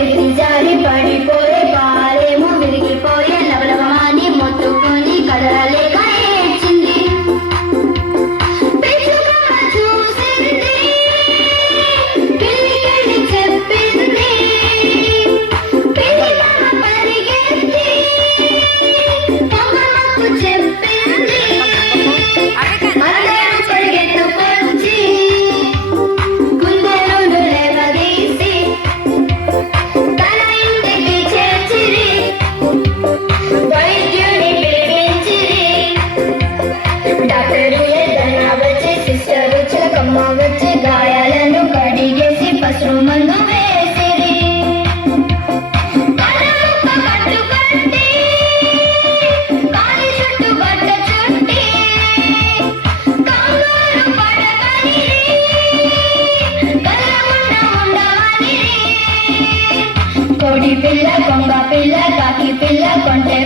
ఎగిరి జారి పడిపోయే పాలేమో విరిగిపోయే లవలవమాని మొత్తుకొని కదలలేక ఏడ్చింది. పిచ్చుక చూసింది, పిల్లికెళ్ళి చెప్పింది. పిల్లి మామ పరిగెత్తి కమ్మమ్మకు చెప్పింది. అందరూ పరిగెత్తుకొచ్చి గుండెలను లేవదీసి తన ఇంటికి చేర్చిరి. వైద్యుని పిలిపించిరి. డాక్టరు ఏదైనా వచ్చి, సిస్టరు చిలకమ్మ వచ్చి గాయాలను కడిగేసి పసురు మందు వేసిరి. తల ముక్క కట్టుకట్టి కాలి చుట్టూ గడ్డ చుట్టి కంగారు పడకనిరి. కళ్ళముండ ఉండవనిరి. కోడి పిల్ల, కొంగ పిల్ల, కాకి పిల్ల, కొంటె